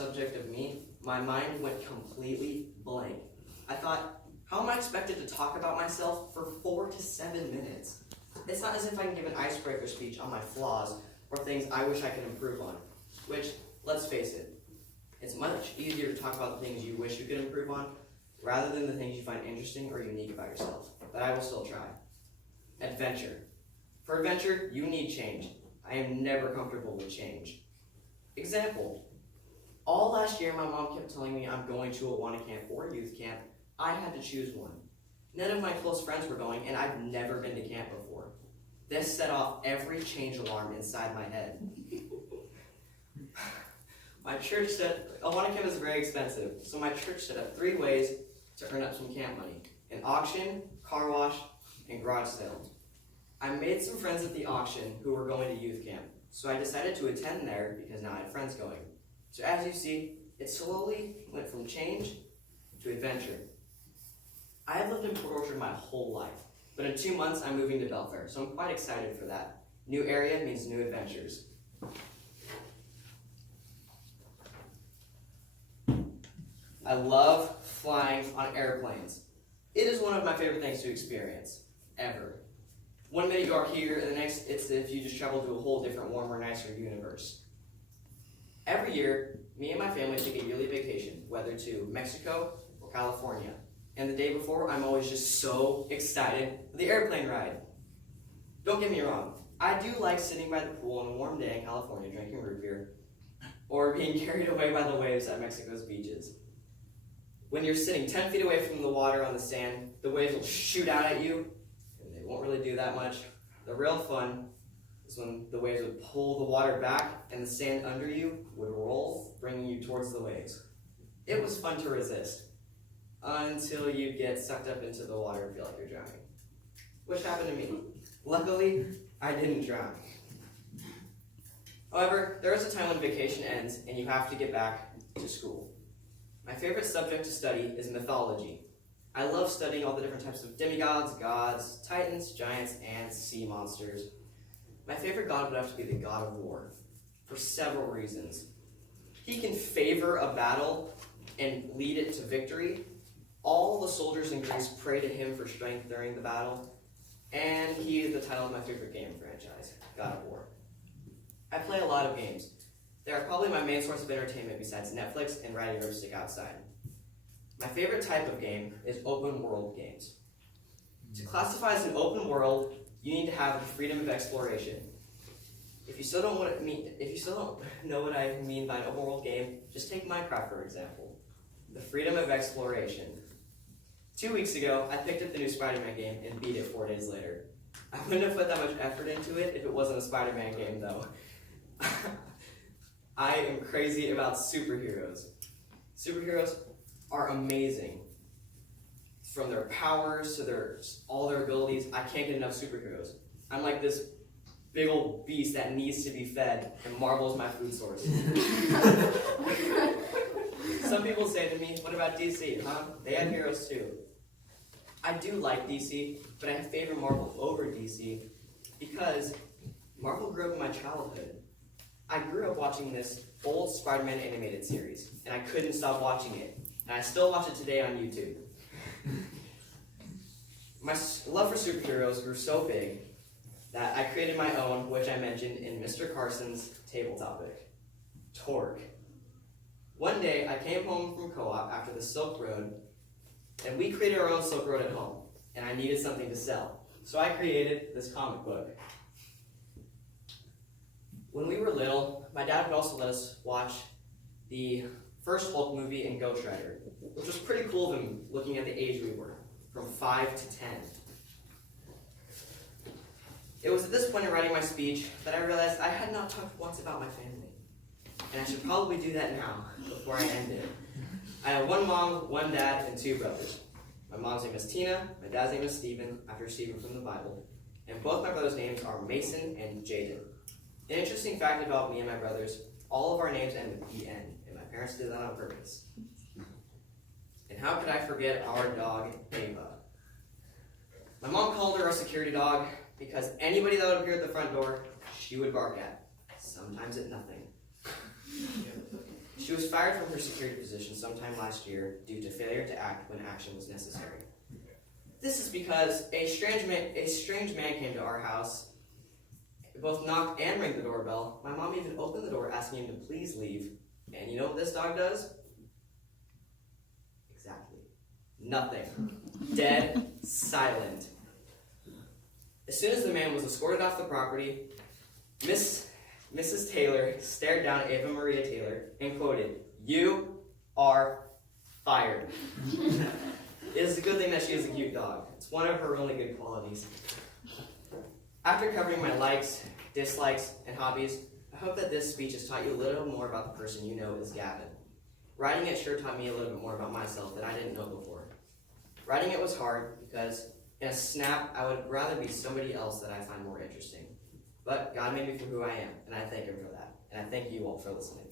subject of me, my mind went completely blank. I thought, how am I expected to talk about myself for 4 to 7 minutes? It's not as if I can give an icebreaker speech on my flaws or things I wish I could improve on, which, let's face it, it's much easier to talk about the things you wish you could improve on rather than the things you find interesting or unique about yourself. But I will still try. Adventure. For adventure, you need change. I am never comfortable with change. Example. All last year, my mom kept telling me I'm going to Awana camp or youth camp. I had to choose one. None of my close friends were going, and I've never been to camp before. This set off every change alarm inside my head. My church said, Awana camp is very expensive, so my church set up 3 ways to earn up some camp money: an auction, car wash, and garage sale. I made some friends at the auction who were going to youth camp, so I decided to attend there because now I had friends going. So as you see, it slowly went from change to adventure. I have lived in Port Orchard my whole life, but in 2 months I'm moving to Belfair, so I'm quite excited for that. New area means new adventures. I love flying on airplanes. It is one of my favorite things to experience, ever. One minute you are here, and the next it's as if you just traveled to a whole different, warmer, nicer universe. Every year, me and my family take a yearly vacation, whether to Mexico or California. And the day before, I'm always just so excited for the airplane ride. Don't get me wrong, I do like sitting by the pool on a warm day in California drinking root beer, or being carried away by the waves at Mexico's beaches. When you're sitting 10 feet away from the water on the sand, the waves will shoot out at you, and they won't really do that much. The real fun is when the waves would pull the water back and the sand under you would roll, bringing you towards the waves. It was fun to resist, until you get sucked up into the water and feel like you're drowning, which happened to me. Luckily, I didn't drown. However, there is a time when vacation ends and you have to get back to school. My favorite subject to study is mythology. I love studying all the different types of demigods, gods, titans, giants, and sea monsters. My favorite god would have to be the god of war, for several reasons. He can favor a battle and lead it to victory. All the soldiers in Greece pray to him for strength during the battle, and he is the title of my favorite game franchise, God of War. I play a lot of games. They are probably my main source of entertainment besides Netflix and riding a stick outside. My favorite type of game is open world games. To classify as an open world, you need to have the freedom of exploration. If you still don't know what I mean by an open world game, just take Minecraft for example. The freedom of exploration. 2 weeks ago, I picked up the new Spider-Man game and beat it 4 days later. I wouldn't have put that much effort into it if it wasn't a Spider-Man game though. I am crazy about superheroes. Superheroes are amazing. From their powers to all their abilities, I can't get enough superheroes. I'm like this big old beast that needs to be fed, and Marvel is my food source. Some people say to me, what about DC, huh? They have heroes too. I do like DC, but I favor Marvel over DC because Marvel grew up in my childhood. I grew up watching this old Spider-Man animated series, and I couldn't stop watching it. And I still watch it today on YouTube. My love for superheroes grew so big that I created my own, which I mentioned in Mr. Carson's table topic, Torque. One day, I came home from co-op after the Silk Road, and we created our own Silk Road at home, and I needed something to sell. So I created this comic book. When we were little, my dad would also let us watch the first Hulk movie and Ghost Rider, which was pretty cool of him looking at the age we were, from 5 to 10. It was at this point in writing my speech that I realized I had not talked once about my family, and I should probably do that now before I end it. I have one mom, one dad, and 2 brothers. My mom's name is Tina, my dad's name is Stephen, after Stephen from the Bible, and both my brothers' names are Mason and Jaden. An interesting fact about me and my brothers, all of our names end with EN, and my parents did that on purpose. And how could I forget our dog, Ava? My mom called her our security dog because anybody that would appear at the front door, she would bark at, sometimes at nothing. She She was fired from her security position sometime last year due to failure to act when action was necessary. This is because a strange man came to our house, both knocked and rang the doorbell. My mom even opened the door asking him to please leave. And you know what this dog does? Exactly. Nothing. Dead silent. As soon as the man was escorted off the property, Mrs. Taylor stared down at Ava Maria Taylor and quoted, "You are fired." It is a good thing that she is a cute dog. It's one of her only good qualities. After covering my likes, dislikes, and hobbies, I hope that this speech has taught you a little more about the person you know as Gavin. Writing it sure taught me a little bit more about myself that I didn't know before. Writing it was hard because in a snap, I would rather be somebody else that I find more interesting. But God made me for who I am, and I thank Him for that. And I thank you all for listening.